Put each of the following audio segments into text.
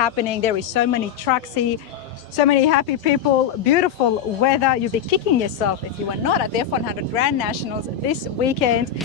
happening. There is so many trucks here, so many happy people, beautiful weather. You'll be kicking yourself if you are not at the F100 Grand Nationals this weekend.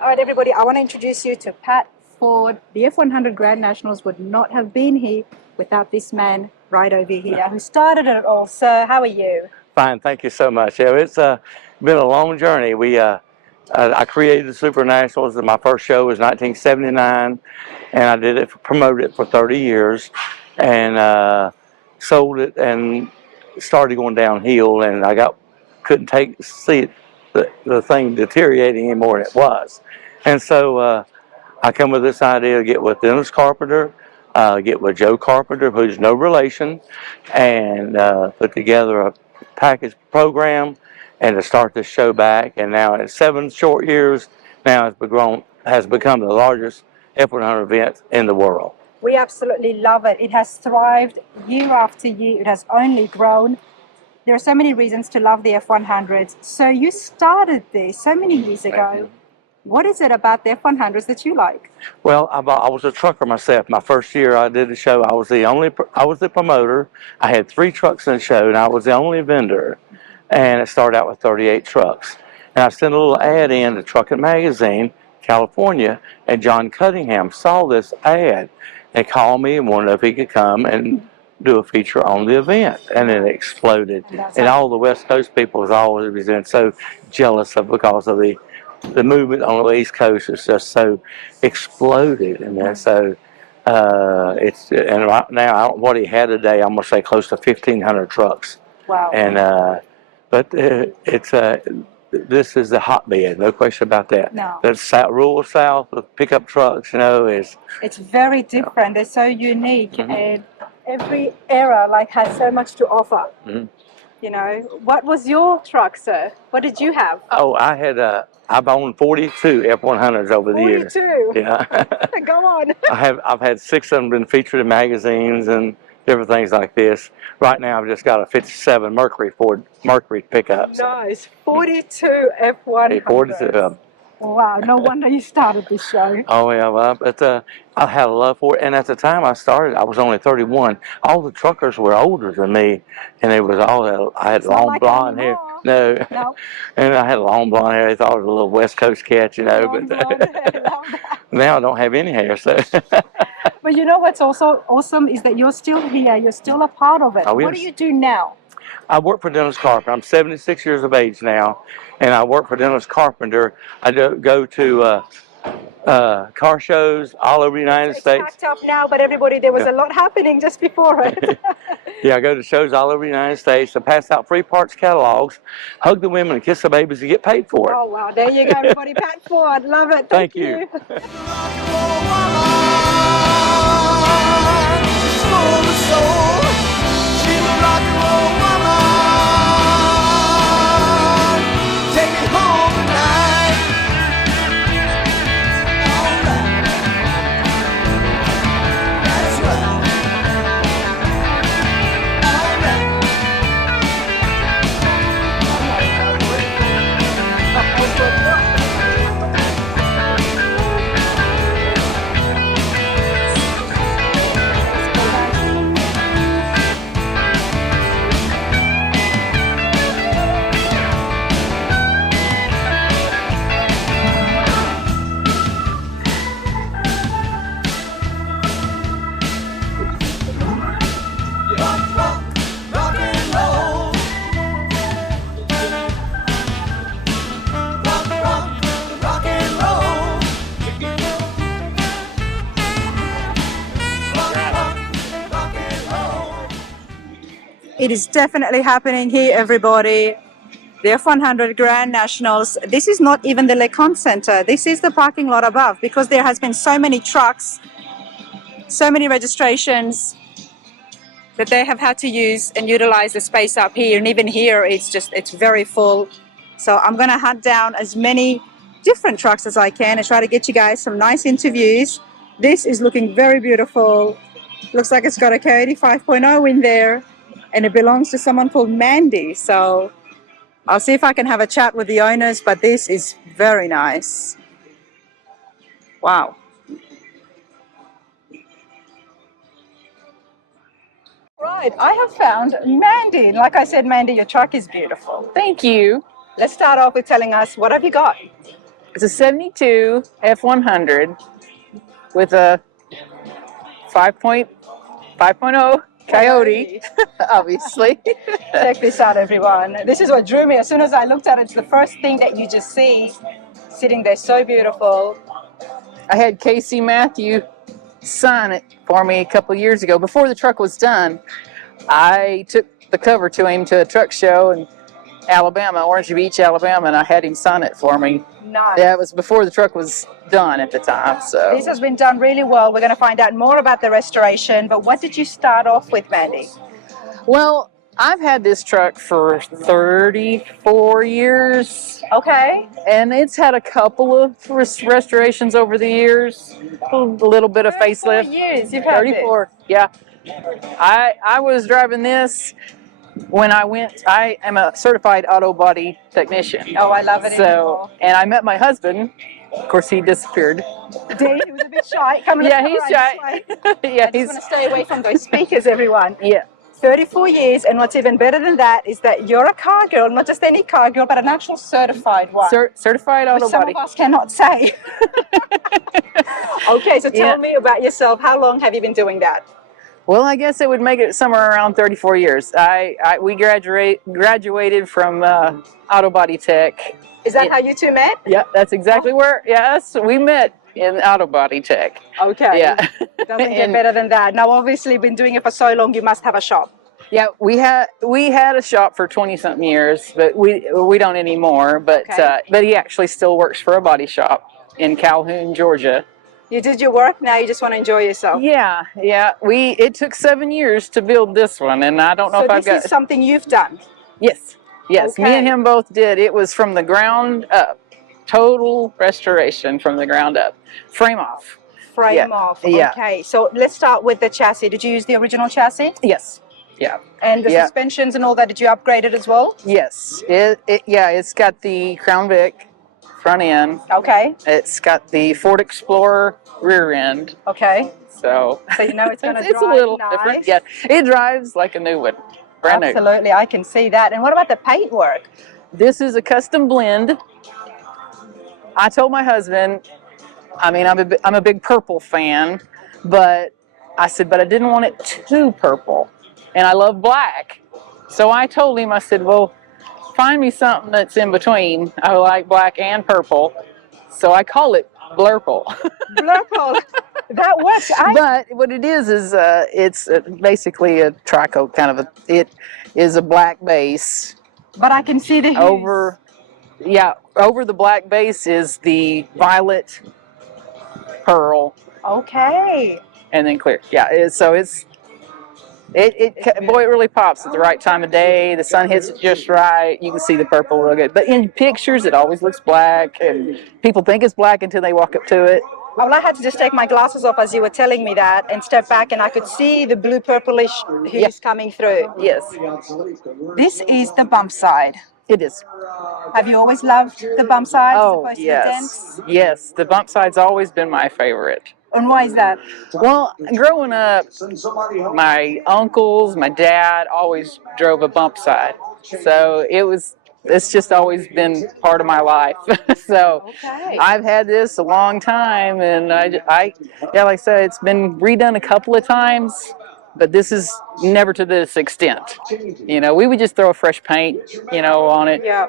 All right, everybody, I want to introduce you to Pat Ford. The F100 Grand Nationals would not have been here without this man right over here who started it all. Sir, how are you? Fine, thank you so much. Yeah, it's been a long journey. I created the Super Nationals, and my first show was 1979, and I did it, promoted it for 30 years, and sold it, and started going downhill, and couldn't see the thing deteriorating any more than it was. And so I come with this idea to get with Dennis Carpenter, get with Joe Carpenter, who's no relation, and put together a package program and to start this show back. And now in 7 short years, now has become the largest F100 event in the world. We absolutely love it. It has thrived year after year. It has only grown. There are so many reasons to love the F100s. So you started this so many years ago. What is it about the F100s that you like? Well, I was a trucker myself. My first year I did the show, I was the promoter. I had 3 trucks in the show, and I was the only vendor. And it started out with 38 trucks. And I sent a little ad in to Trucking Magazine, California, and John Cunningham saw this ad. They called me and wanted to know if he could come and do a feature on the event, and it exploded. And all the West Coast people was always been so jealous of because of the movement on the East Coast is just so exploded, and then so and right now what he had today, I'm gonna say close to 1,500 trucks. Wow. And but this is the hotbed, no question about that. No. The rural South with pickup trucks, it's very different. They're so unique, and every era has so much to offer. What was your truck, sir? What did you have? Oh, I've owned 42 F100s over the years. 42? Yeah. Go on. I've had 6 of them been featured in magazines and different things like this. Right now, I've just got a 57 Ford Mercury pickup. Nice. 42 F100s. 42. Wow, no wonder you started this show. Oh, yeah, well, but I had a love for it. And at the time I started, I was only 31. All the truckers were older than me, and I had long blonde hair. No. And I had long blonde hair. They thought I was a little West Coast cat, Long blonde hair. Now I don't have any hair, so. But you know what's also awesome is that you're still here. You're still a part of it. Oh, yes. What do you do now? I work for Dennis Carpenter. I'm 76 years of age now, and I work for Dennis Carpenter. I go to car shows all over the United States. It's packed up now, but everybody, there was a lot happening just before it. Yeah, I go to shows all over the United States. I pass out free parts catalogs, hug the women, and kiss the babies to get paid for it. Oh, wow. There you go, everybody. Pat Ford. Love it. Thank you. It is definitely happening here, everybody. The F100 Grand Nationals. This is not even the LeConte Center. This is the parking lot above, because there has been so many trucks, so many registrations, that they have had to use and utilize the space up here. And even here, it's very full. So I'm going to hunt down as many different trucks as I can and try to get you guys some nice interviews. This is looking very beautiful. Looks like it's got a Coyote 5.0 in there, and it belongs to someone called Mandy. So I'll see if I can have a chat with the owners, but this is very nice. Wow. Right, I have found Mandy. Like I said, Mandy, your truck is beautiful. Thank you. Let's start off with telling us, what have you got? It's a 72 F100 with a 5.0 Coyote, obviously. Check this out, everyone. This is what drew me. As soon as I looked at it, it's the first thing that you just see sitting there, so beautiful. I had Casey Matthew sign it for me a couple of years ago. Before the truck was done, I took the cover to him to a truck show in Alabama, Orange Beach, Alabama, and I had him sign it for me. Nice. Yeah, it was before the truck was done at the time. So This has been done really well. We're going to find out more about the restoration, but what did you start off with, Mandy? well, I've had this truck for 34 years. Okay. And it's had a couple of restorations over the years, a little bit of 34 facelift. years you've had 34, yeah. I was driving this when I am a certified auto body technician. this. Oh, I love it. So, and I met my husband. Of course, he disappeared. Dave, he was a bit shy. Come Yeah, he's shy. Yeah, I just want to stay away from those speakers, everyone. Yeah. 34 years, and what's even better than that is that you're a car girl, not just any car girl, but an actual certified one. Certified auto Which some body. of us cannot say. Okay, so tell Yeah. me about yourself. How long have you been doing that? Well, I guess it would make it somewhere around 34 years. We graduated from auto body tech. Is that how you two met? Yeah, that's exactly where. Yes, we met in auto body tech. Okay. Yeah. Doesn't get And- better than that. Now, obviously, been doing it for so long, you must have a shop. Yeah, we had a shop for 20-something years, but we don't anymore. But Okay. but he actually still works for a body shop in Calhoun, Georgia. You did your work, now you just want to enjoy yourself. Yeah. It took 7 years to build this one, and I don't know So if I've this got. is something you've done. Yes. Me Okay. and him both did. It was from the ground up, total restoration from the ground up, frame off. Frame Yeah. off. Yeah. Okay, so let's start with the chassis. Did you use the original chassis? Yes. Yeah. And the Yeah. suspensions and all that, did you upgrade it as well? Yes. It's got the Crown Vic front end. Okay, It's got the Ford Explorer rear end. okay. So So you know it's going to it's a drive little nice. different. Yeah, it drives like a new one, brand new. Absolutely, I can see that. And what about the paint work? This is a custom blend. I told my husband, I mean, I'm a big purple fan, but I said, but I didn't want it too purple, and I love black. So I told him, I said, well, find me something that's in between. I like black and purple, so I call it Blurple. Blurple. That works. But what it is it's basically a tricoat kind of a. It is a black base. But I can see the hues. Over the black base is the violet, pearl, Okay. and then clear. Yeah, it really pops at the right time of day. The sun hits it just right. You can see the purple real good. But in pictures, it always looks black, and people think it's black until they walk up to it. Well, I had to just take my glasses off as you were telling me that and step back, and I could see the blue purplish hues Yeah. coming through. Yes, This is the bump side. it is. Have you always loved the bump side as Oh, opposed to the yes. dents? Yes, the bump side's always been my favorite. And why is that? Well, growing up, my uncles, my dad always drove a bump side. So it's just always been part of my life. So Okay. I've had this a long time, and like I said, it's been redone a couple of times, but this is never to this extent. You know, we would just throw a fresh paint, on it Yeah.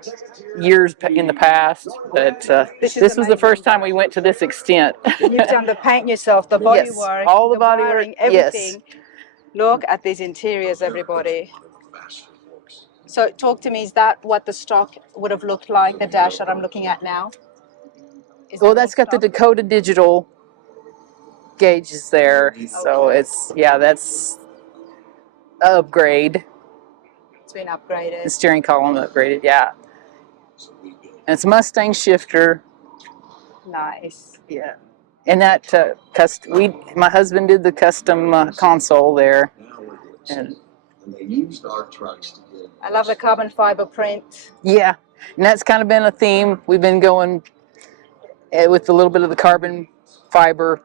years in the past, but This is this was the amazing. first time we went to this extent. You've done the paint yourself, the body Yes, work, all the body work, wiring, yes. everything. Look at these interiors, everybody. So talk to me, is that what the stock would have looked like, the dash that I'm looking at now? Is Well, that that's got the stock? Dakota digital gauges there. So it's, yeah, that's an upgrade. It's been The upgraded. steering column upgraded, yeah. And it's Mustang shifter. Nice. Yeah. And that my husband did the custom console there. And I love the carbon fiber print. yeah, and that's kind of been a theme. We've been going with a little bit of the carbon fiber.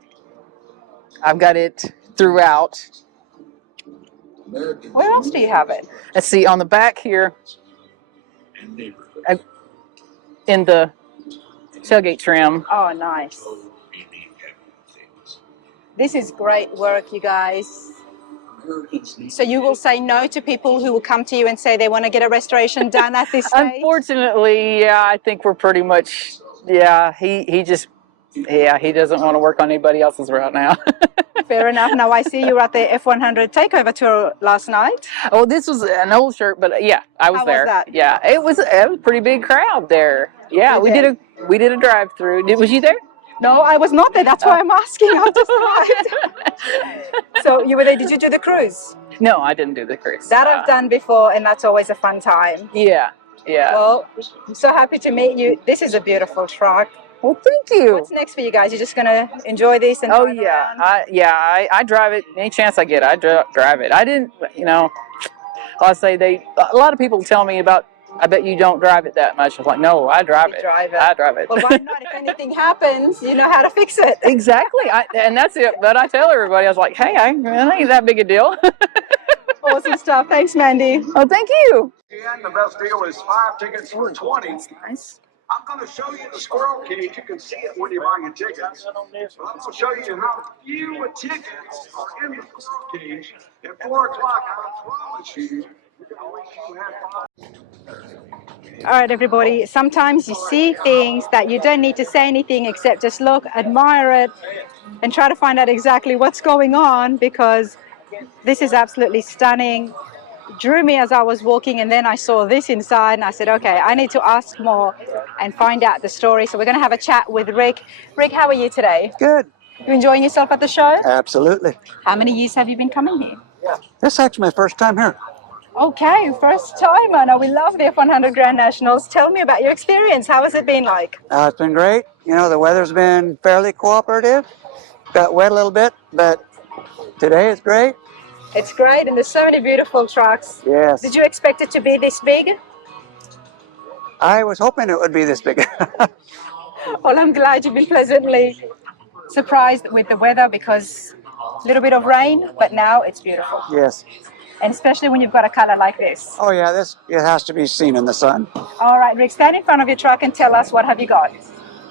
I've got it throughout. Where else do you have it? Let's see, on the back here, in the tailgate trim. Oh, nice. This is great work, you guys. So you will say no to people who will come to you and say they want to get a restoration done at this stage? Unfortunately, yeah, I think we're pretty much, yeah, he doesn't want to work on anybody else's right now. Fair enough. Now I see you were at the F100 takeover tour last night. Oh, this was an old shirt, but yeah, I was How was there. that? Yeah, it was a pretty big crowd there. Yeah, You we did a drive through. Was you there? No, I was not there. That's why I'm asking. I've just arrived. So you were there. Did you do the cruise? No, I didn't do the cruise. That I've done before, and that's always a fun time. Yeah, yeah. Well, I'm so happy to meet you. This is a beautiful truck. Well, thank you. What's next for you guys? You're just gonna enjoy this and Oh drive yeah, around? I drive it any chance I get. I drive it. I didn't, I'll say a lot of people tell me about. I bet you don't drive it that much. I'm like, no, I drive it. Drive it. I drive it. Well, why not? If anything happens, you know how to fix it. Exactly. And that's it. But I tell everybody, I was like, hey, it ain't that big a deal. Awesome stuff. Thanks, Mandy. Oh, thank you. And the best deal is 5 tickets for 20. Nice. I'm going to show you the squirrel cage. You can see it when you buy your tickets. But I'm going to show you how few tickets are in the squirrel cage. At 4 o'clock, I promise you, All right, everybody. Sometimes you see things that you don't need to say anything except just look, admire it, and try to find out exactly what's going on, because this is absolutely stunning. Drew me as I was walking, and then I saw this inside and I said, okay, I need to ask more and find out the story. So we're going to have a chat with Rick. Rick, how are you today? Good. You enjoying yourself at the show? Absolutely. How many years have you been coming here? This is actually my first time here. Okay, first timer. Now we love the F100 Grand Nationals. Tell me about your experience. How has it been like? It's been great. The weather's been fairly cooperative. Got wet a little bit, but today is great. It's great, and there's so many beautiful trucks. Yes. Did you expect it to be this big? I was hoping it would be this big. Well, I'm glad you've been pleasantly surprised with the weather, because a little bit of rain, but now it's beautiful. Yes. And especially when you've got a color like this. Oh yeah, it has to be seen in the sun. All right, Rick, stand in front of your truck and tell us, what have you got?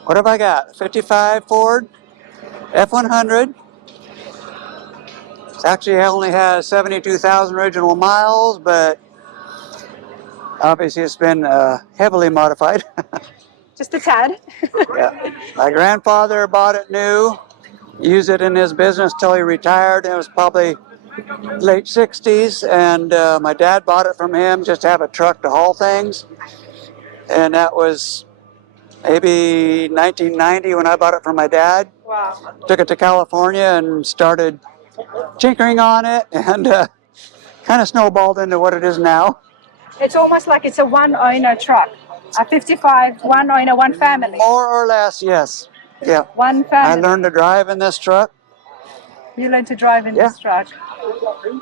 What have I got? 55 Ford F100. It actually only has 72,000 original miles, but obviously it's been heavily modified. Just a tad. Yeah. My grandfather bought it new, used it in his business till he retired. It was probably late 60s, and my dad bought it from him just to have a truck to haul things. And that was maybe 1990 when I bought it from my dad. Wow. Took it to California and started tinkering on it, and kind of snowballed into what it is now. It's almost like it's a one-owner truck. A 55, one owner, one family. More or less, yes. Yeah. One I family. learned to drive in this truck. You learned to drive in Yeah. this truck.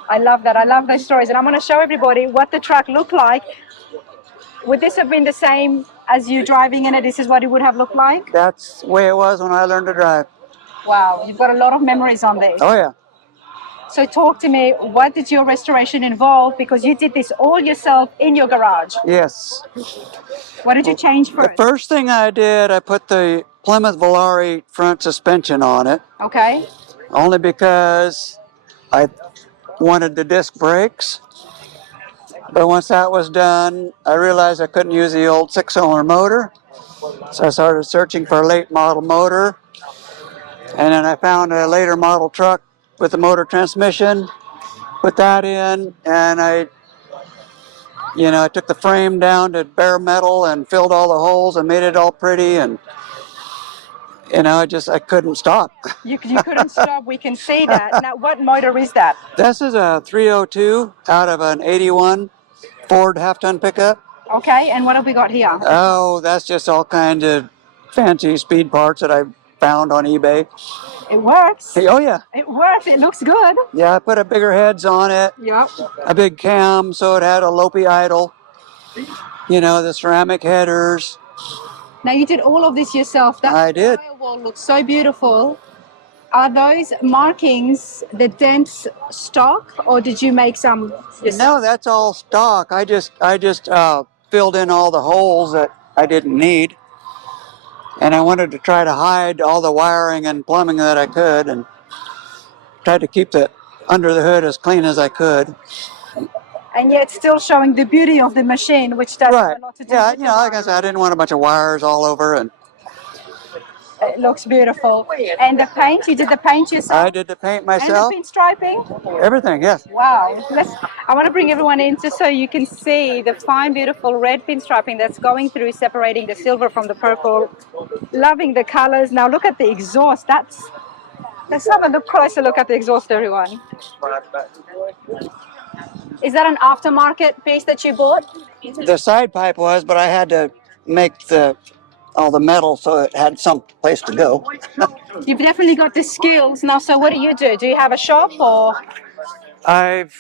I love that. I love those stories. And I'm going to show everybody what the truck looked like. Would this have been the same as you driving in it? This is what it would have looked like? That's the way it was when I learned to drive. Wow, you've got a lot of memories on this. Oh yeah. So talk to me, what did your restoration involve? Because you did this all yourself in your garage. Yes. What did you change The first? first thing I did, I put the Plymouth Volare front suspension on it, Okay. only because I wanted the disc brakes. But once that was done, I realized I couldn't use the old 6-cylinder motor. So I started searching for a late model motor. And then I found a later model truck with the motor transmission, put that in, and I You know, I took the frame down to bare metal and filled all the holes and made it all pretty, and you know, I couldn't stop. You couldn't stop. We can see that. Now, what motor is that? This is a 302 out of an 81 Ford half-ton pickup. Okay, and what have we got here? Oh, that's just all kinds of fancy speed parts that I found on eBay. It works. Oh yeah, It works. It looks good. yeah. I put a bigger heads on it, Yep. a big cam, so it had a Lopi idle. You know, the ceramic headers. Now, you did all of this yourself. That I did. firewall looks so beautiful. Are those markings the dents stock, or did you make some yourself? No, that's all stock. I just filled in all the holes that I didn't need, and I wanted to try to hide all the wiring and plumbing that I could, and tried to keep the under the hood as clean as I could. And yet still showing the beauty of the machine, which does have Right. a lot to do Yeah. with You the know, like I wiring. said, I didn't want a bunch of wires all over, and It looks beautiful. And the paint, you did the paint yourself? I did the paint And myself. the pinstriping? Everything. Yes. Wow. I want to bring everyone in just so you can see the fine, beautiful red pinstriping that's going through, separating the silver from the purple. Loving the colors. Now look at the exhaust. Let's have a closer look at the exhaust, everyone. Is that an aftermarket piece that you bought? The side pipe was, but I had to make all the metal so it had some place to go. You've definitely got the skills. Now, so what do you do? Do you have a shop or? I've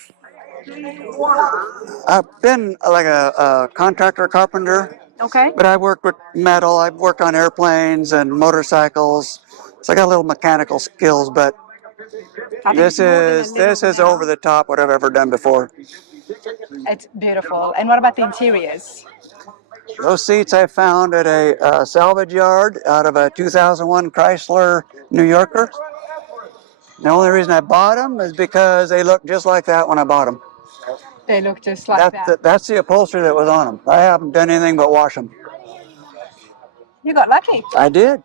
been like a contractor carpenter, Okay. but I worked with metal. I've worked on airplanes and motorcycles. So I got a little mechanical skills, but I think this it's more than a is little now. over the top what I've ever done before. It's beautiful. And what about the interiors? Those seats I found at a salvage yard out of a 2001 Chrysler New Yorker. The only reason I bought them is because they looked just like that when I bought them. They look just like that. That's the upholstery that was on them. I haven't done anything but wash them. You got lucky. I did.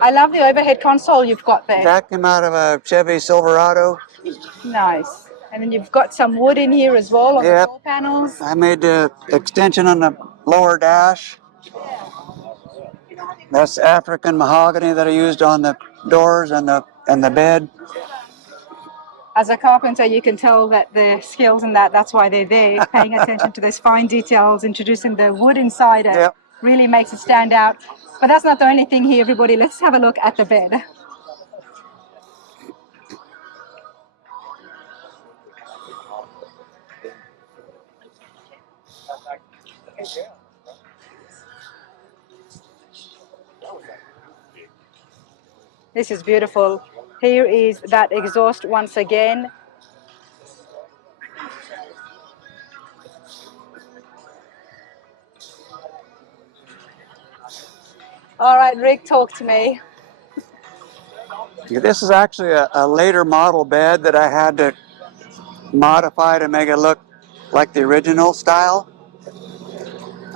I love the overhead console you've got there. That came out of a Chevy Silverado. Nice. And then you've got some wood in here as well on the door panels. I made the extension on the lower dash. That's African mahogany that I used on the doors and the bed. As a carpenter, you can tell that the skills in that's why they're there, paying attention to those fine details, introducing the wood inside it. Yep. Really makes it stand out. But that's not the only thing here, everybody. Let's have a look at the bed. This is beautiful. Here is that exhaust once again. All right, Rick, talk to me. This is actually a later model bed that I had to modify to make it look like the original style.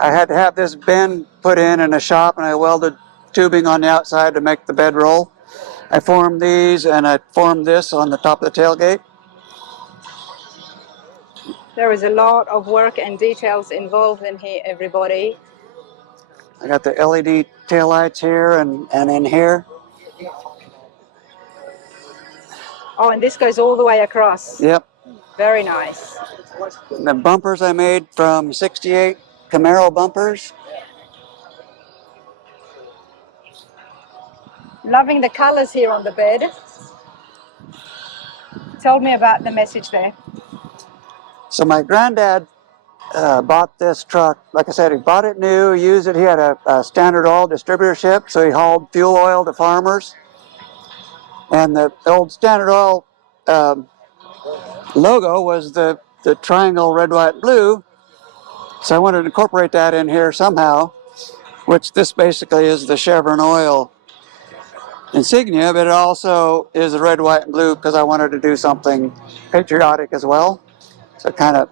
I had to have this bend put in a shop, and I welded tubing on the outside to make the bed roll. I formed these, and I formed this on the top of the tailgate. There is a lot of work and details involved in here, everybody. I got the LED taillights here and in here. Oh, and this goes all the way across. Yep. Very nice. And the bumpers I made from 68 Camaro bumpers. Loving the colors here on the bed. Tell me about the message there. So my granddad bought this truck. Like I said, he bought it new, used it. He had a Standard Oil distributorship, so he hauled fuel oil to farmers. And the old Standard Oil logo was the triangle red, white, blue. So I wanted to incorporate that in here somehow, which this basically is the Chevron Oil insignia, but it also is the red, white, and blue because I wanted to do something patriotic as well. So it kind of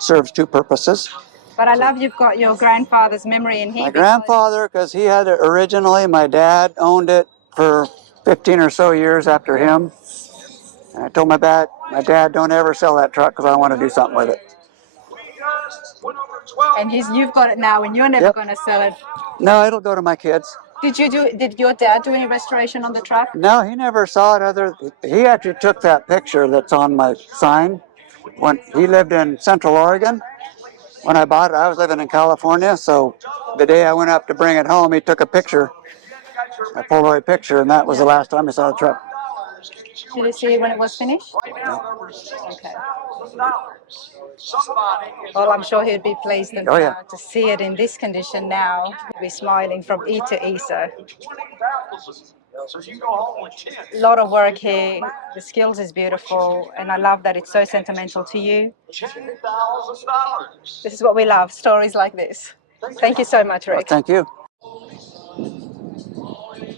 serves two purposes. But I love you've got your grandfather's memory in here. My grandfather, because he had it originally, my dad owned it for 15 or so years after him. And I told my dad, don't ever sell that truck because I want to do something with it. And you've got it now, and you're never Yep. going to sell it. No, it'll go to my kids. Did your dad do any restoration on the truck? No, he never saw it. He actually took that picture that's on my sign when he lived in Central Oregon. When I bought it, I was living in California, so the day I went up to bring it home, he took a picture, a Polaroid picture, and that was the last time I saw the truck. Did you see it when it was finished? No. Okay. Well, I'm sure he'd be pleased and Oh, yeah. proud to see it in this condition now. He'll be smiling from ear to ear. So you go home with 10. A lot of work here. The skills is beautiful, and I love that it's so sentimental to you. $10,000. This is what we love, stories like this. Thank you so much, Well, Rick. thank you.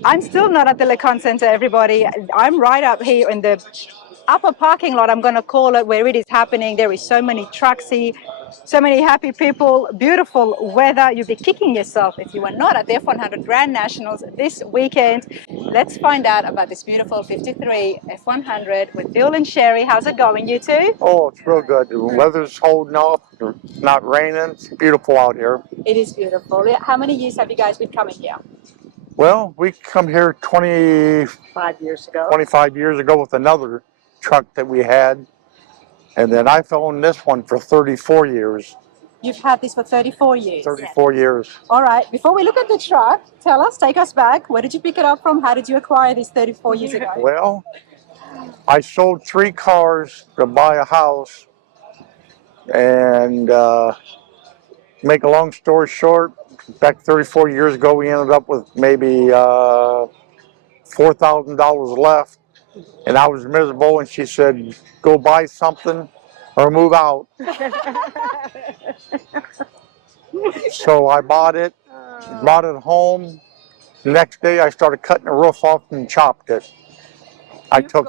I'm still not at the LeConte Center, everybody. I'm right up here in the upper parking lot, I'm going to call it, where it is happening. There is so many trucks here, so many happy people, beautiful weather. You'll be kicking yourself if you were not at the F100 Grand Nationals this weekend. Let's find out about this beautiful 53 F100 with Bill and Sherry. How's it going, you two? Oh, it's real good. The weather's holding up. It's not raining. It's beautiful out here. It is beautiful. How many years have you guys been coming here? Well, we come here 5 years ago. 25 years ago with another truck that we had. And then I've owned this one for 34 years. You've had this for 34 years? 34 years. All right. Before we look at the truck, tell us, take us back. Where did you pick it up from? How did you acquire this 34 years ago? Well, I sold 3 cars to buy a house. And make a long story short, back 34 years ago, we ended up with maybe $4,000 left. And I was miserable, and she said, go buy something or move out. So I bought it, brought it home. The next day I started cutting the roof off and chopped it. I took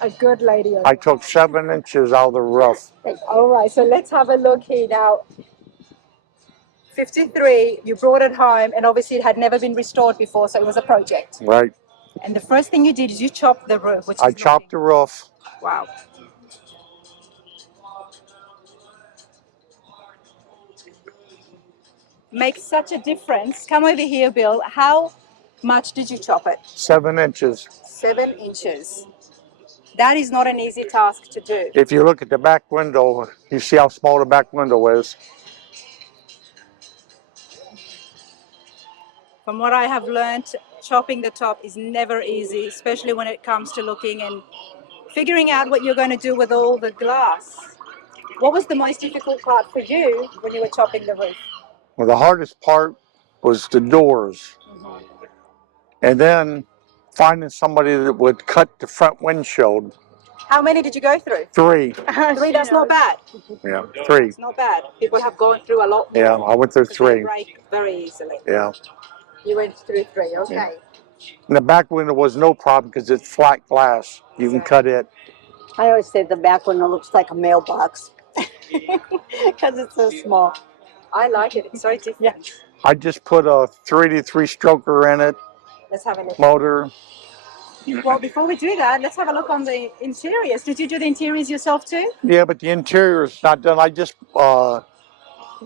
a good lady. I took 7 inches out of the roof. All right, so let's have a look here now. 53, you brought it home, and obviously it had never been restored before, so it was a project. Right. And the first thing you did is you chopped the roof. I chopped the roof. Wow. Makes such a difference. Come over here, Bill. How much did you chop it? 7 inches. 7 inches. That is not an easy task to do. If you look at the back window, you see how small the back window is. From what I have learned, chopping the top is never easy, especially when it comes to looking and figuring out what you're going to do with all the glass. What was the most difficult part for you when you were chopping the roof? Well, the hardest part was the doors. And then finding somebody that would cut the front windshield. How many did you go through? 3. 3, that's not bad. Yeah, 3. It's not bad. People have gone through a lot more. Yeah, I went through 3. They break very easily. Yeah. You went through 3, okay. Yeah. And the back window was no problem because it's flat glass. You can cut it. I always say the back window looks like a mailbox because it's so small. I like it. It's so different. Yeah. I just put a 383 stroker in it, Let's have a look. motor. Well, before we do that, let's have a look on the interiors. Did you do the interiors yourself too? Yeah, but the interior is not done. I just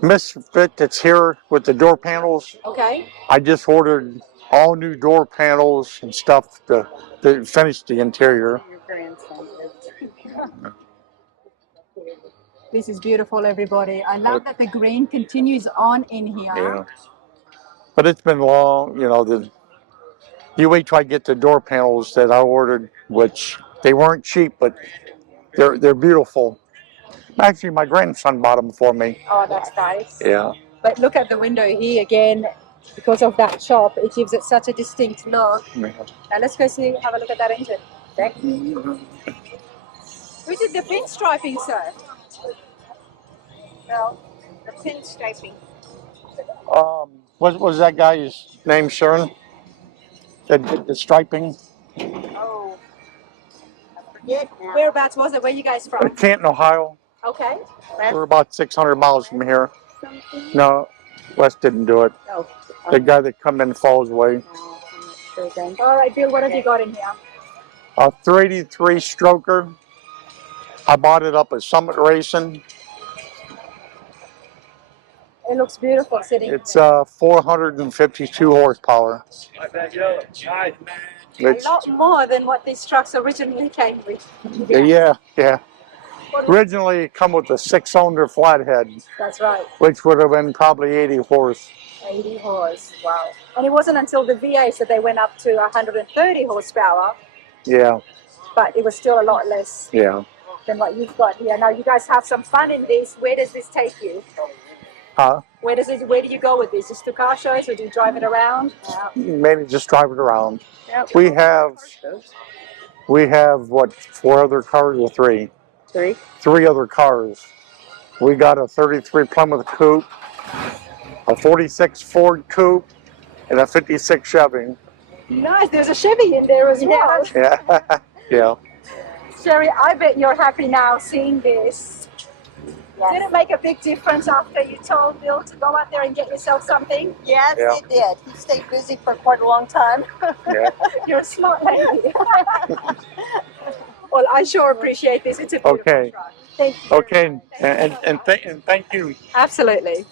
misfit that's here with the door panels. Okay. I just ordered all new door panels and stuff to finish the interior. Your grandson. This is beautiful, everybody. I love that the green continues on in here. Yeah. But it's been long, you know. You wait till I get the door panels that I ordered, which they weren't cheap, but they're beautiful. Actually, my grandson bought them for me. Oh, that's nice. Yeah. But look at the window here again. Because of that chop, it gives it such a distinct look. Yeah. Now let's go have a look at that engine. Okay. Who did the pinstriping, sir? Well, the pinstriping. What was that guy's name, Sharon? That did the striping? Oh, I forget now. Whereabouts was it? Where you guys from? Canton, Ohio. Okay. We're about 600 miles from here. Something? No, Wes didn't do it. Oh. The guy that come in Falls Way. No, I'm not sure then. All right, Bill, what have you got in here? A 383 stroker. I bought it up at Summit Racing. It looks beautiful sitting in It's there. 452 horsepower. A lot more than what these trucks originally came with. Yeah, yeah. Originally, it come with a 6-cylinder flathead, That's right, which would have been probably 80 horse. 80 horse. Wow. And it wasn't until the V8 that they went up to 130 horsepower, Yeah, but it was still a lot less yeah. than what you've got here. Now you guys have some fun in this. Where does this take you? Huh? Where do you go with this? Just to car shows, or do you drive it around? Maybe just drive it around. Yep. We have what, 4 other cars or 3? 3. 3 other cars. We got a 33 Plymouth Coupe, a 46 Ford Coupe, and a 56 Chevy. Nice. There's a Chevy in there as well. Yeah, yeah. Sherry, I bet you're happy now seeing this. Did it make a big difference after you told Bill to go out there and get yourself something? Yes, Yeah. it did. He stayed busy for quite a long time. Yeah. You're a smart lady. Well, I sure appreciate this. It's a beautiful Okay. truck. Thank you. Okay, and thank you. Absolutely.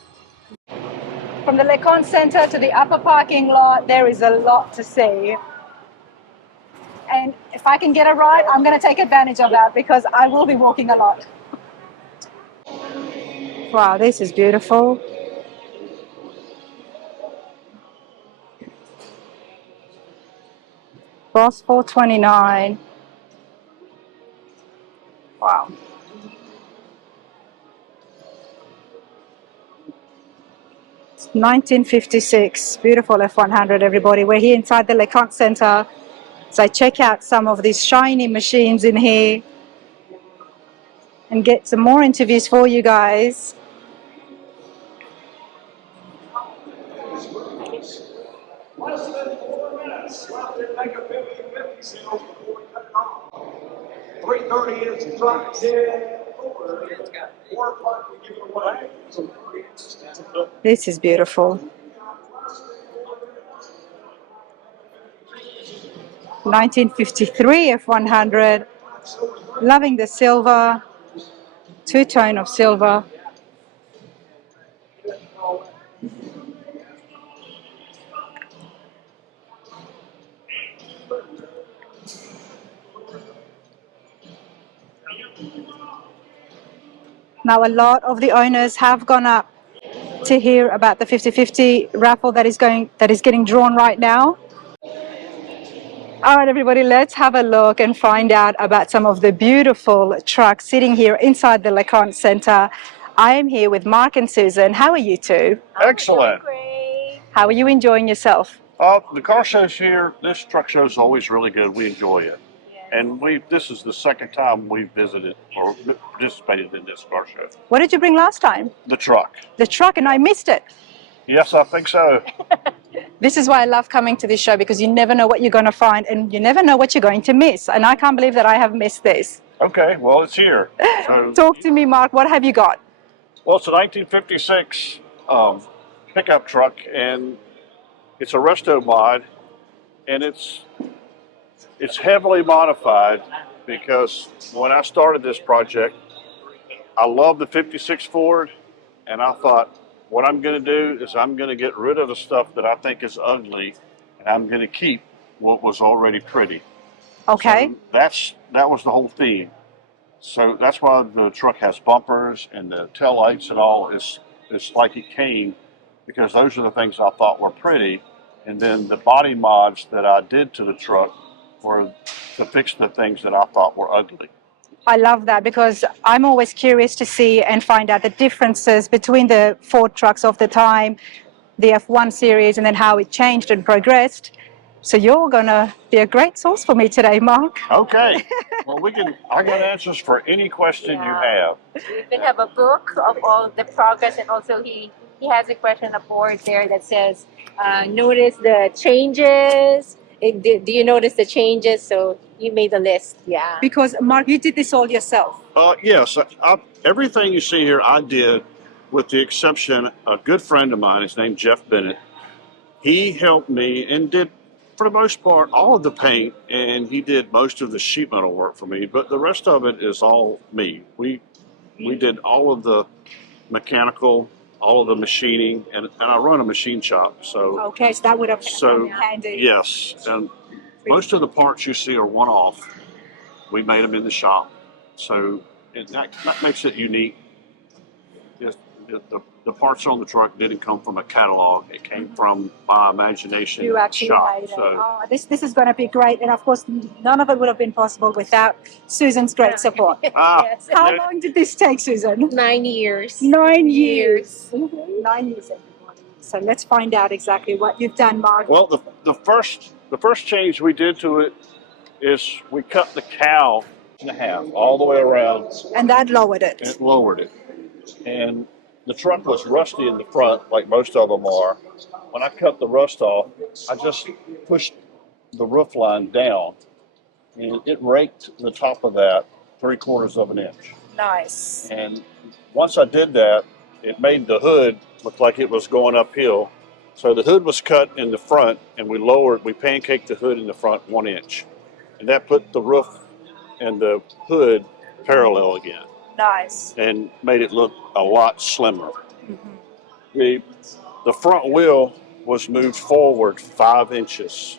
From the LeConte Center to the upper parking lot, there is a lot to see. And if I can get a ride, I'm going to take advantage of that because I will be walking a lot. Wow, this is beautiful. Boss 429. Wow. It's 1956. Beautiful F100, everybody. We're here inside the LeConte Center. So I check out some of these shiny machines in here and get some more interviews for you guys. Less than 4 minutes left to make a 50-50 sales before we cut it off. 3:30 is the truck. 4 o'clock we give it away. This is beautiful. 1953 F100. Loving the silver. Two-tone of silver. Now, a lot of the owners have gone up to hear about the 50-50 raffle that is getting drawn right now. All right, everybody, let's have a look and find out about some of the beautiful trucks sitting here inside the LeConte Center. I am here with Mark and Susan. How are you two? Excellent. How are you enjoying yourself? The car shows here, this truck show is always really good. We enjoy it. And this is the second time we've visited or participated in this car show. What did you bring last time? The truck. The truck, and I missed it. Yes, I think so. This is why I love coming to this show, because you never know what you're going to find and you never know what you're going to miss. And I can't believe that I have missed this. Okay, well, it's here. So, Talk to me, Mark. What have you got? well, it's a 1956 pickup truck, and it's a resto mod, and it's heavily modified because when I started this project, I love the 56 Ford, and I thought, what I'm going to do is I'm going to get rid of the stuff that I think is ugly, and I'm going to keep what was already pretty. Okay. So that was the whole theme. So that's why the truck has bumpers and the taillights and all is like it came, because those are the things I thought were pretty, and then the body mods that I did to the truck were to fix the things that I thought were ugly. I love that, because I'm always curious to see and find out the differences between the Ford trucks of the time, the F1 series, and then how it changed and progressed. So you're going to be a great source for me today, Mark. Okay. Well, I got answers for any question you have. We even have a book of all the progress, and also he has a question on the board there that says, notice the changes. Do you notice the changes? So you made a list, yeah. Because, Mark, you did this all yourself. Yes, everything you see here I did, with the exception, a good friend of mine, his name's Jeff Bennett. He helped me and did, for the most part, all of the paint, and he did most of the sheet metal work for me, but the rest of it is all me. We did all of the mechanical all of the machining, and I run a machine shop, so Okay, so that would have come in handy. yes, and most of the parts you see are one-off. We made them in the shop, so that makes it unique. Yes, the parts on the truck didn't come from a catalog; it came from my imagination. You actually shop. made it. So, Oh, this is going to be great, and of course, none of it would have been possible without Susan's great support. Yes. How long did this take, Susan? 9 years. 9 years. 9 years, everybody. So let's find out exactly what you've done, Mark. well, the first change we did to it is we cut the cow in half all the way around. And that lowered it. It lowered it, and the truck was rusty in the front, like most of them are. When I cut the rust off, I just pushed the roof line down, and it raked the top of that 3/4 of an inch. Nice. And once I did that, it made the hood look like it was going uphill. So the hood was cut in the front, and we pancaked the hood in the front 1 inch. And that put the roof and the hood parallel again Nice. and made it look a lot slimmer. The front wheel was moved forward 5 inches.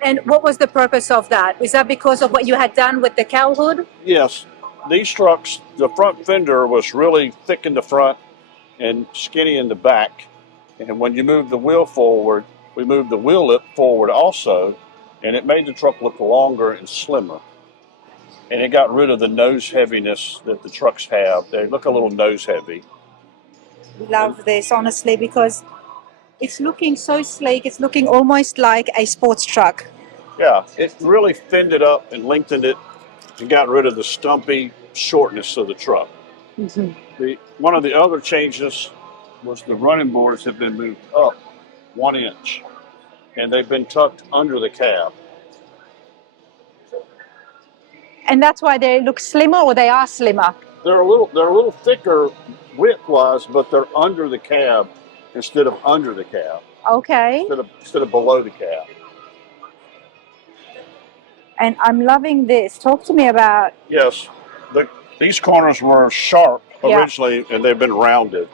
And what was the purpose of that? Is that because of what you had done with the cow hood? Yes, these trucks, the front fender was really thick in the front and skinny in the back. And when you move the wheel forward, we moved the wheel lip forward also, and it made the truck look longer and slimmer. And it got rid of the nose heaviness that the trucks have. They look a little nose heavy. Love this, honestly, because it's looking so sleek. It's looking almost like a sports truck. Yeah, it really thinned it up and lengthened it and got rid of the stumpy shortness of the truck. One of the other changes was the running boards have been moved up 1 inch, and they've been tucked under the cab. And that's why they look slimmer, or they are slimmer? They're a little thicker width-wise, but they're under the cab instead of under the cab. Okay. Instead of below the cab. And I'm loving this. Talk to me about... Yes, these corners were sharp originally, and they've been rounded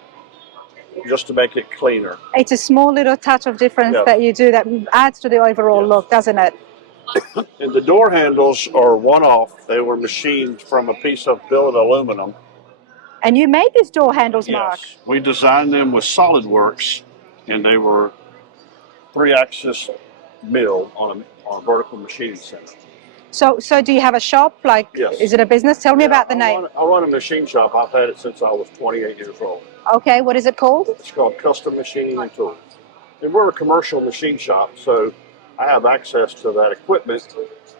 just to make it cleaner. It's a small little touch of difference that you do that adds to the overall look, doesn't it? And the door handles are one-off. They were machined from a piece of billet aluminum. And you made these door handles, Mark? Yes, we designed them with SolidWorks, and they were 3-axis mill on a vertical machining center. So do you have a shop? Like, is it a business? Tell me about the name. I run a machine shop. I've had it since I was 28 years old. Okay, what is it called? It's called Custom Machining and Tools. And we're a commercial machine shop, so I have access to that equipment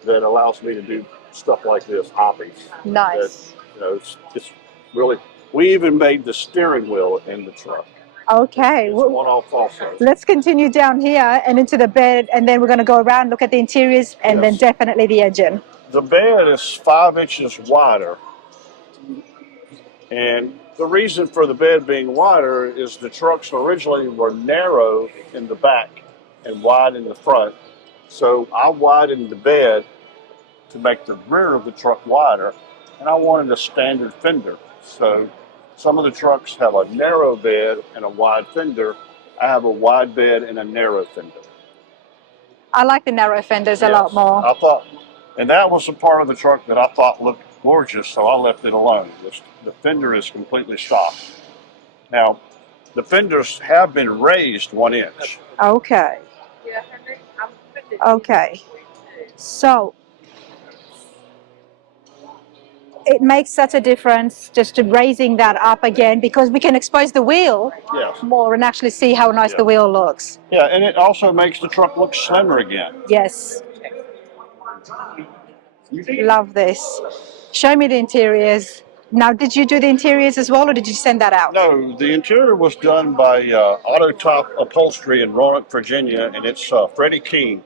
that allows me to do stuff like this, hobbies. Nice. That, it's really, we even made the steering wheel in the truck. Okay. It's one-off also. Let's continue down here and into the bed, and then we're going to go around, look at the interiors, and then definitely the engine. The bed is 5 inches wider. And the reason for the bed being wider is the trucks originally were narrow in the back and wide in the front. So I widened the bed to make the rear of the truck wider, and I wanted a standard fender. So some of the trucks have a narrow bed and a wide fender. I have a wide bed and a narrow fender. I like the narrow fenders a lot more. I thought, and that was a part of the truck that I thought looked gorgeous, so I left it alone. The fender is completely stock. Now, the fenders have been raised 1 inch. Okay. Okay. So it makes such a difference just to raising that up again, because we can expose the wheel more and actually see how nice the wheel looks. Yeah, and it also makes the truck look slimmer again. Yes. Love this. Show me the interiors. Now, did you do the interiors as well, or did you send that out? No, the interior was done by Auto Top Upholstery in Roanoke, Virginia, and it's Freddie King.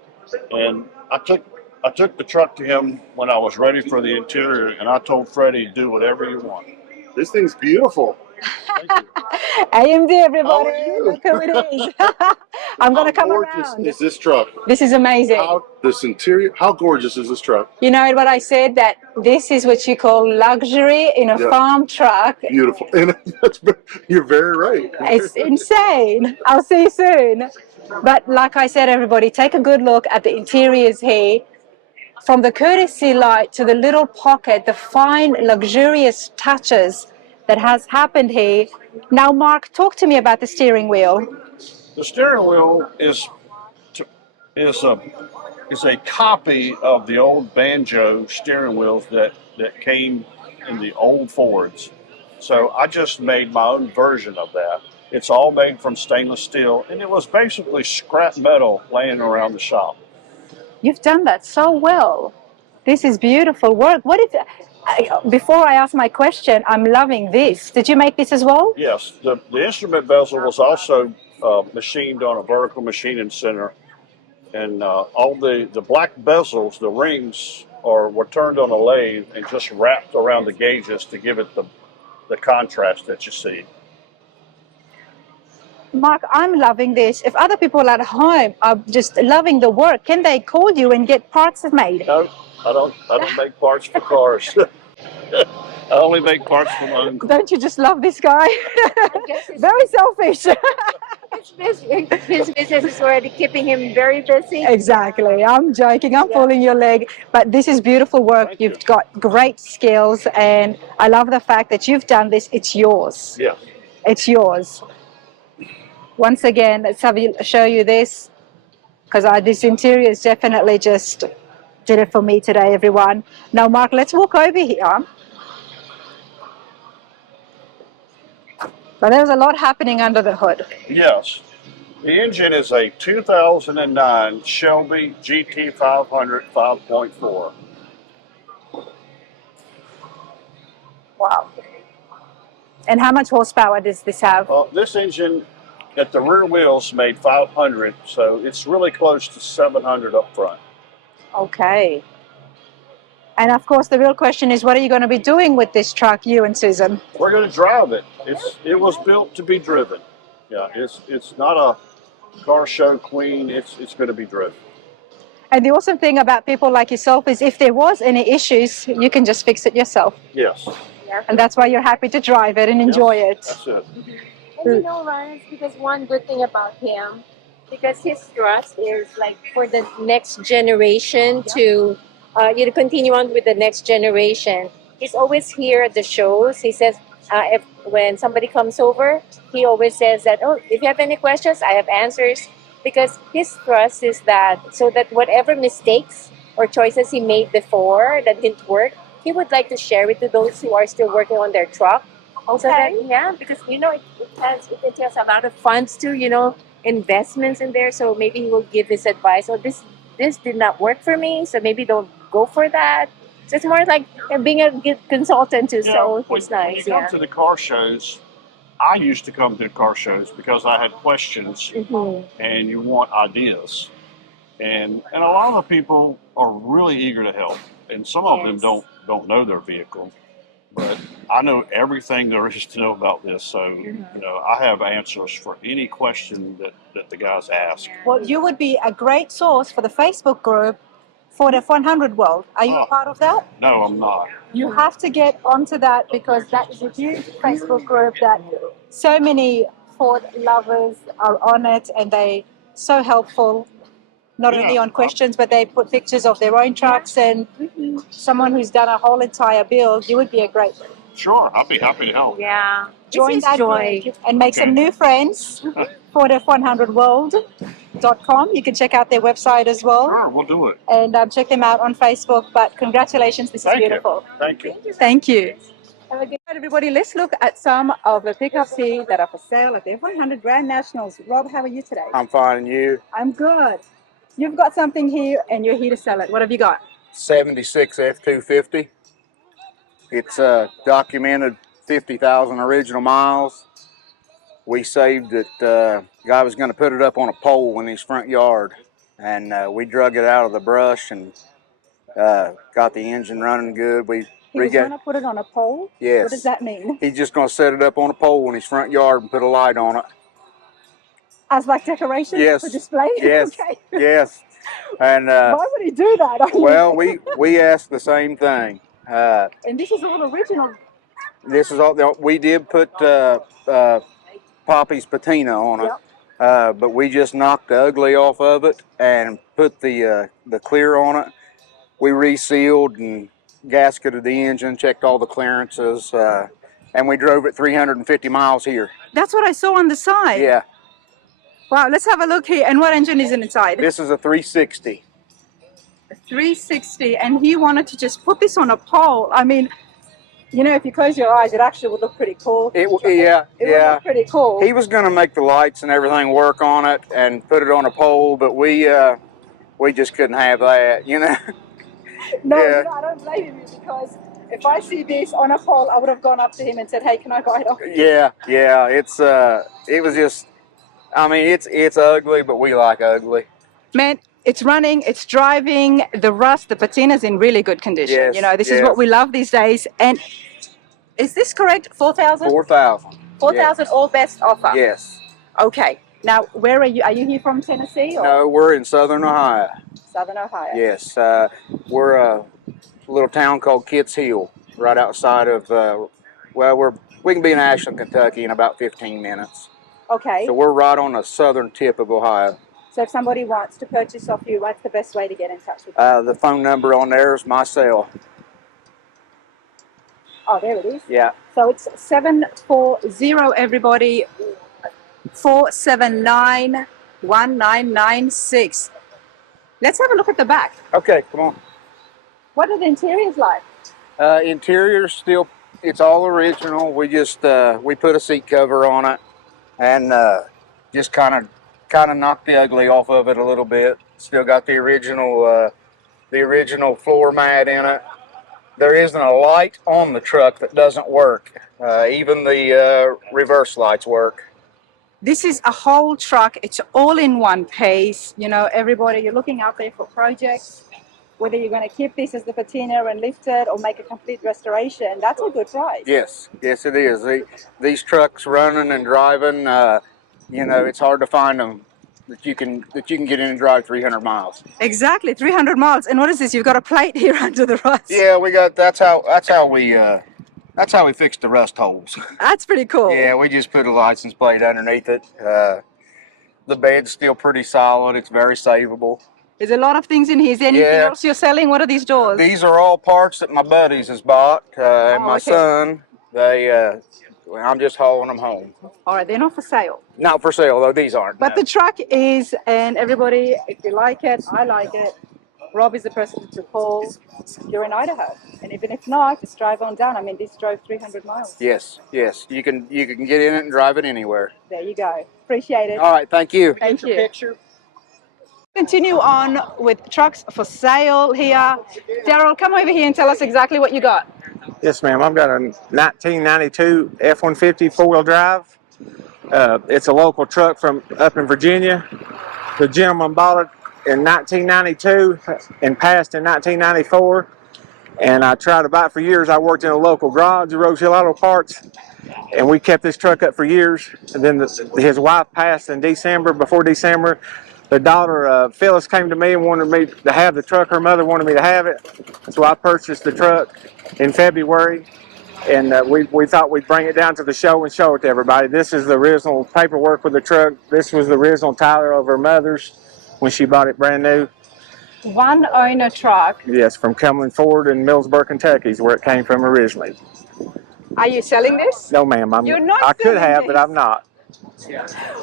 And I took the truck to him when I was ready for the interior, and I told Freddie, do whatever you want. This thing's beautiful. AMD, everybody. How are you? Look who it is. I'm going to come around. Is this truck? This is amazing. This interior, how gorgeous is this truck? You know what I said? That this is what you call luxury in a Yeah. farm truck. Beautiful. And you're very right. It's insane. I'll see you soon. But like I said, everybody, take a good look at the interiors here. From the courtesy light to the little pocket, the fine, luxurious touches that has happened here. Now, Mark, talk to me about the steering wheel. The steering wheel is a copy of the old banjo steering wheels that came in the old Fords. So I just made my own version of that. It's all made from stainless steel, and it was basically scrap metal laying around the shop. You've done that so well. This is beautiful work. What if, before I ask my question, I'm loving this. Did you make this as well? Yes, the instrument bezel was also machined on a vertical machining center, and all the black bezels, the rings, were turned on a lathe and just wrapped around the gauges to give it the contrast that you see. Mark, I'm loving this. If other people at home are just loving the work, can they call you and get parts made? No, I don't make parts for cars. I only make parts for my own cars. Don't you just love this guy? Very selfish. His business is already keeping him very busy. Exactly. I'm joking. I'm pulling your leg. But this is beautiful work. You've got great skills. And I love the fact that you've done this. It's yours. Yeah. It's yours. Once again, let's show you this. Because this interior is definitely just did it for me today, everyone. Now, Mark, let's walk over here. But there's a lot happening under the hood. Yes. The engine is a 2009 Shelby GT500 5.4. Wow. And how much horsepower does this have? This engine at the rear wheels made 500, so it's really close to 700 up front. Okay. And of course, the real question is, what are you going to be doing with this truck, you and Susan? We're going to drive it. It was built to be driven. Yeah, it's not a car show queen. It's going to be driven. And the awesome thing about people like yourself is if there was any issues, you can just fix it yourself. Yes. And that's why you're happy to drive it and enjoy it. That's it. And you know, Ryan, because one good thing about him, because his thrust is like for the next generation to continue on with the next generation. He's always here at the shows. He says, when somebody comes over, he always says that, oh, if you have any questions, I have answers. Because his thrust is that, so that whatever mistakes or choices he made before that didn't work, he would like to share it to those who are still working on their truck. Also, because it entails a lot of funds too, investments in there. So maybe he will give his advice. Oh, this did not work for me, so maybe don't go for that. So it's more like being a good consultant too. So it's nice. When you come to the car shows, I used to come to the car shows because I had questions and you want ideas. And a lot of people are really eager to help. And some of them don't know their vehicle. But I know everything there is to know about this. So, I have answers for any question that the guys ask. Well, you would be a great source for the Facebook group for the F100 world. Are you a part of that? No, I'm not. You have to get onto that because that is a huge Facebook group that so many Ford lovers are on it, and they so helpful. Not only on questions, but they put pictures of their own trucks, and someone who's done a whole entire build, you would be a great. Sure, I'll be happy to help. Yeah. Join that group and make some new friends for the F100world.com. You can check out their website as well. Sure, we'll do it. And check them out on Facebook. But congratulations, this is beautiful. Thank you. Thank you. All right, everybody, let's look at some of the pickups here that are for sale at the F100 Grand Nationals. Rob, how are you today? I'm fine, and you? I'm good. You've got something here, and you're here to sell it. What have you got? 76 F250. It's documented 50,000 original miles. We saved it. Guy was going to put it up on a pole in his front yard, and we drug it out of the brush and got the engine running good. We He was going to put it on a pole? Yes. What does that mean? He's just going to set it up on a pole in his front yard and put a light on it. As like decoration Yes. for display? Yes. Okay. Yes. And Why would he do that? I mean, well, we asked the same thing. and this is all original. This is all. We did put Poppy's patina on it, but we just knocked the ugly off of it and put the clear on it. We resealed and gasketed the engine, checked all the clearances, and we drove it 350 miles here. That's what I saw on the side. Yeah. Wow, let's have a look here. And what engine is inside? This is a 360. A 360, and he wanted to just put this on a pole. I mean, you know, if you close your eyes, it actually would look pretty cool. It would look pretty cool. He was going to make the lights and everything work on it and put it on a pole, but we just couldn't have that, you know. No, you know, I don't blame you, because if I see this on a pole, I would have gone up to him and said, "Hey, can I buy it off?" Yeah. It was just, I mean, it's ugly, but we like ugly. Man, it's running, it's driving, the rust, the patina's in really good condition. Yes, you know, this is what we love these days. And is this correct? 4,000? 4,000. 4,000, all best offer? Yes. Okay. Now, where are you? Are you here from Tennessee? Or? No, we're in Southern Ohio. Southern Ohio. Yes. We're a little town called Kitts Hill, right outside of, we can be in Ashland, Kentucky in about 15 minutes. Okay. So we're right on the southern tip of Ohio. So if somebody wants to purchase off you, what's the best way to get in touch with you? The phone number on there is my cell. Oh, there it is. Yeah. So it's 740, everybody, 479-1996. Let's have a look at the back. Okay, come on. What are the interiors like? Interior still, it's all original. We just we put a seat cover on it and just kind of knocked the ugly off of it a little bit. Still got the original floor mat in it. There isn't a light on the truck that doesn't work. Even the reverse lights work. This is a whole truck. It's all in one piece. You know, everybody, you're looking out there for projects, whether you're going to keep this as the patina and lift it or make a complete restoration. That's a good price. Yes, yes it is. These trucks running and driving, you know, it's hard to find them that you can get in and drive 300 miles. Exactly, 300 miles. And what is this? You've got a plate here under the rust. Yeah, we got. That's how we fixed the rust holes. That's pretty cool. Yeah, we just put a license plate underneath it. The bed's still pretty solid. It's very savable. There's a lot of things in here. Is there anything else you're selling? What are these doors? These are all parts that my buddies has bought, and my son. I'm just hauling them home. All right, they're not for sale. Not for sale, though. These aren't. But the truck is, and everybody, if you like it, I like it. Rob is the person to call if you're in Idaho. And even if not, just drive on down. I mean, this drove 300 miles. Yes, yes. You can get in it and drive it anywhere. There you go. Appreciate it. All right, thank you. Thank you. Picture. Continue on with trucks for sale here. Daryl, come over here and tell us exactly what you got. Yes, ma'am. I've got a 1992 F-150 four-wheel drive. It's a local truck from up in Virginia. The gentleman bought it in 1992 and passed in 1994. And I tried to buy it for years. I worked in a local garage, Rose Hill Auto Parts, and we kept this truck up for years. And then his wife passed in December. Before December, the daughter, Phyllis, came to me and wanted me to have the truck. Her mother wanted me to have it. So I purchased the truck in February, and we thought we'd bring it down to the show and show it to everybody. This is the original paperwork with the truck. This was the original Tyler of her mother's when she bought it brand new. One owner truck. Yes, from Cumberland Ford in Millsburg, Kentucky is where it came from originally. Are you selling this? No, ma'am. You're not I could have, this. but I'm not.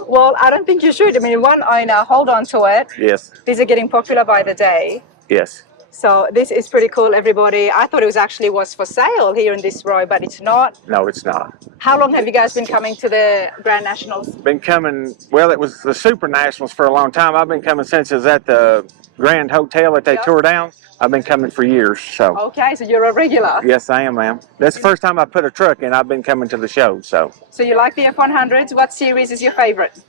Well, I don't think you should. I mean, one owner, hold on to it. Yes. These are getting popular by the day. Yes. So this is pretty cool, everybody. I thought it was for sale here in this row, but it's not. No, it's not. How long have you guys been coming to the Grand Nationals? Been coming, well, it was the Super Nationals for a long time. I've been coming since it was at the Grand Hotel that they tore down. I've been coming for years, so. Okay, so you're a regular. Yes, I am, ma'am. That's the first time I put a truck in. I've been coming to the show, so. So you like the F100s? What series is your favorite?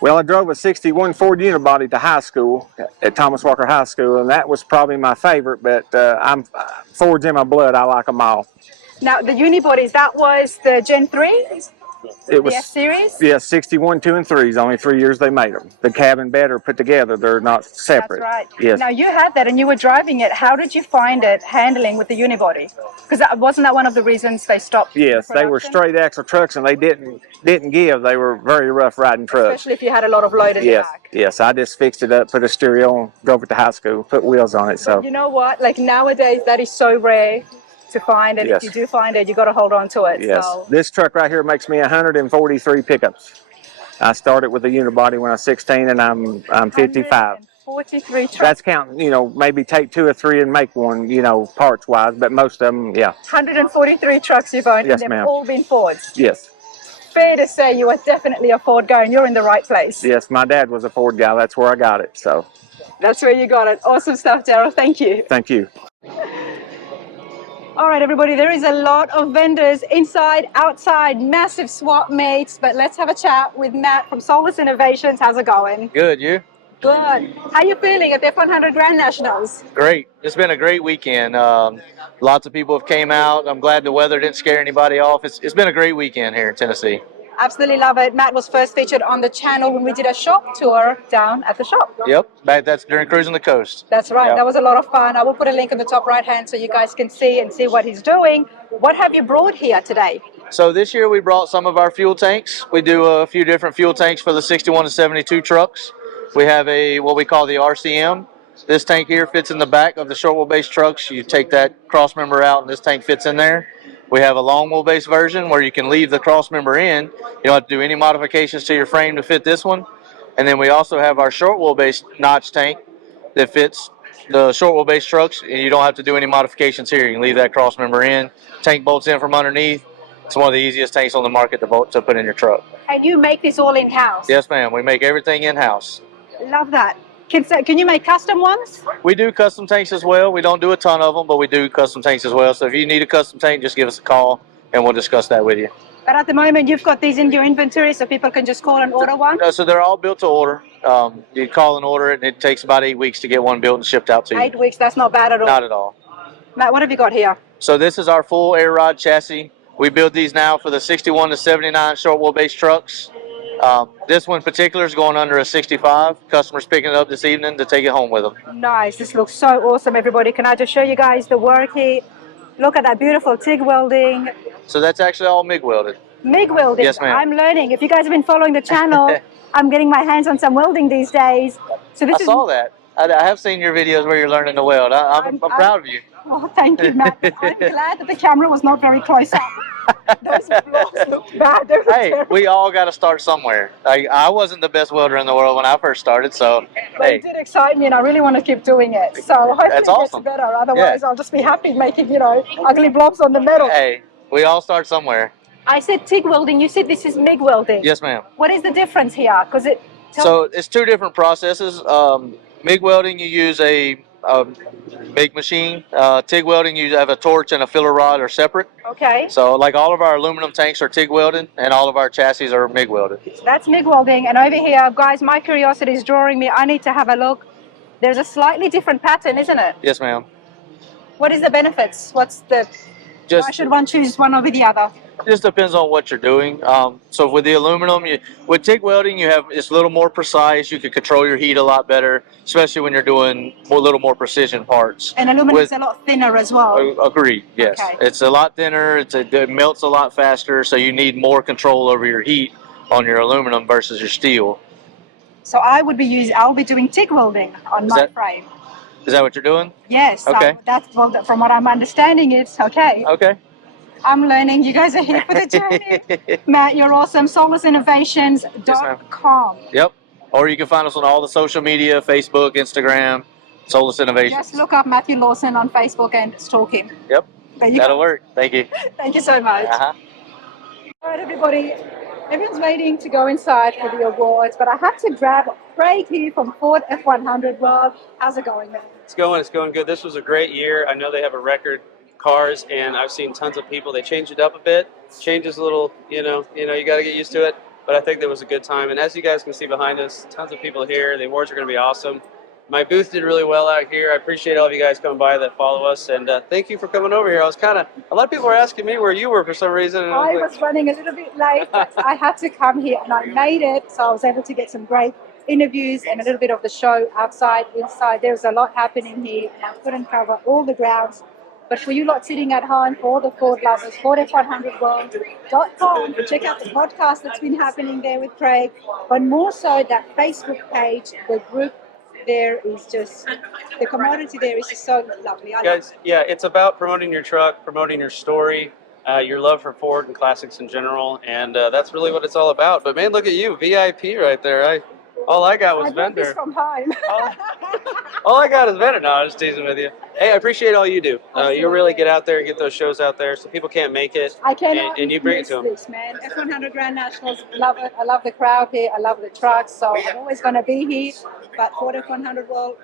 Well, I drove a 61 Ford Unibody to high school at Thomas Walker High School, and that was probably my favorite, but Ford's in my blood. I like them all. Now, the unibodies, that was the Gen 3? It The was, F-Series? yeah, 61, 2, and 3s. Only 3 years they made them. The cab and bed are put together. They're not separate. That's right. Yes. Now, you had that and you were driving it. How did you find it handling with the unibody? Because wasn't that one of the reasons they stopped Yes, they were production? straight axle trucks, and they didn't give. They were very rough riding trucks. Especially if you had a lot of load in the Yes, back. yes. I just fixed it up, put a stereo on, drove it to high school, put wheels on it. So But you know what? Like nowadays, that is so rare to find, and yes, if you do find it, you got to hold on to it. yes. So This truck right here makes me 143 pickups. I started with a unibody when I was 16, and I'm 55. 143 trucks. That's counting, you know, maybe take 2 or 3 and make one, you know, parts wise, but most of them, yeah. 143 trucks you've owned, Yes, and they've ma'am. all been Fords. Yes, Fair to say you are definitely a Ford guy, and you're in the right place. yes. My dad was a Ford guy. That's where I got it. So That's where you got it. Awesome stuff, Daryl. Thank you. thank you. All right, everybody, there is a lot of vendors inside, outside, massive swap meets, but let's have a chat with Matt from Solus Innovations. How's it going? Good, you? Good. How you feeling at the F100 Grand Nationals? Great. It's been a great weekend. Lots of people have came out. I'm glad the weather didn't scare anybody off. It's been a great weekend here in Tennessee. Absolutely love it. Matt was first featured on the channel when we did a shop tour down at the shop. Yep, that's during Cruising the Coast. That's right. Yep. That was a lot of fun. I will put a link in the top right hand so you guys can see what he's doing. What have you brought here today? So this year we brought some of our fuel tanks. We do a few different fuel tanks for the 61 to 72 trucks. We have what we call the RCM. This tank here fits in the back of the short wheelbase trucks. You take that cross member out and this tank fits in there. We have a long wheelbase version where you can leave the cross member in. You don't have to do any modifications to your frame to fit this one. And then we also have our short wheelbase notch tank that fits the short wheelbase trucks, and you don't have to do any modifications here. You can leave that cross member in. Tank bolts in from underneath. It's one of the easiest tanks on the market to put in your truck. And you make this all in-house? Yes, ma'am. We make everything in-house. Love that. Can you make custom ones? We do custom tanks as well. We don't do a ton of them, but we do custom tanks as well. So if you need a custom tank, just give us a call, and we'll discuss that with you. But at the moment, you've got these in your inventory, so people can just call and order one? No, so they're all built to order. You call and order it, and it takes about 8 weeks to get one built and shipped out to you. 8 weeks, that's not bad at all. Not at all. Matt, what have you got here? So this is our full air rod chassis. We build these now for the 61 to 79 short wheelbase trucks. This one in particular is going under a 65. Customers picking it up this evening to take it home with them. Nice. This looks so awesome, everybody. Can I just show you guys the work here? Look at that beautiful TIG welding. So that's actually all MIG welded. MIG welding. Yes, ma'am. I'm learning. If you guys have been following the channel, I'm getting my hands on some welding these days. So this I saw that. I have seen your videos where you're learning to weld. I'm proud of you. Oh, thank you, Matt. I'm glad that the camera was not very close up. Those blocks look bad. Hey, we all got to start somewhere. I wasn't the best welder in the world when I first started, so but it did excite me, and I really want to keep doing it. So hopefully That's awesome. It gets better. Otherwise, I'll just be happy making, ugly blobs on the metal. Hey, we all start somewhere. I said TIG welding. You said this is MIG welding. Yes, ma'am. What is the difference here? Because So it's two different processes. MIG welding, you use a MIG machine. TIG welding, you have a torch and a filler rod are separate. Okay. So like all of our aluminum tanks are TIG welded, and all of our chassis are MIG welded. That's MIG welding. And over here, guys, my curiosity is drawing me. I need to have a look. There's a slightly different pattern, isn't it? Yes, ma'am. What is the benefits? Why should one choose one over the other? It just depends on what you're doing. So with the aluminum, with TIG welding, it's a little more precise. You can control your heat a lot better, especially when you're doing a little more precision parts. And aluminum is a lot thinner as well. Agreed, yes. Okay. It's a lot thinner. It melts a lot faster, so you need more control over your heat on your aluminum versus your steel. So I'll be doing TIG welding on my frame. Is that what you're doing? Yes. Okay. From what I'm understanding, it's okay. Okay. I'm learning. You guys are here for the journey. Matt, you're awesome. SolusInnovations.com. Yep. Or you can find us on all the social media, Facebook, Instagram, Solus Innovations. Just look up Matthew Lawson on Facebook and stalk him. Yep. That'll go. work. Thank you. Thank you so much. Uh-huh. All right, everybody. Everyone's waiting to go inside for the awards, but I had to grab Craig here from Ford F100 World. How's it going, man? It's going good. This was a great year. I know they have a record cars, and I've seen tons of people. They changed it up a bit. Changes a little, you got to get used to it. but I think that was a good time. And as you guys can see behind us, tons of people here. The awards are going to be awesome. My booth did really well out here. I appreciate all of you guys coming by that follow us, and thank you for coming over here. I was a lot of people were asking me where you were for some reason. And I was running a little bit late, but I had to come here and I made it, so I was able to get some great interviews and a little bit of the show outside, inside. There was a lot happening here, and I couldn't cover all the grounds. But for you lot sitting at home, for all the Ford lovers, FordF100world.com, check out the podcast that's been happening there with Craig, but more so that Facebook page, the group there is just, the community there is just so lovely. I love Guys, it. yeah, it's about promoting your truck, promoting your story, your love for Ford and classics in general, and that's really what it's all about. But man, look at you, VIP right there. All I got was I brought this vendor. from home. All I got is vendor. No, I'm just teasing with you. Hey, I appreciate all you do. You really get out there and get those shows out there, so people can't make it. I cannot and you bring it miss to them. this, man. F100 Grand Nationals, love it. I love the crowd here. I love the trucks, so I'm always going to be here. But Ford F100 World,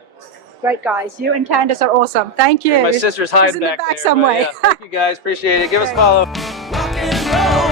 great guys. You and Candace are awesome. Thank you. My sister's hiding She's in the back back there, some but way. yeah, thank you guys. Appreciate it. Give us a follow. Rock and roll.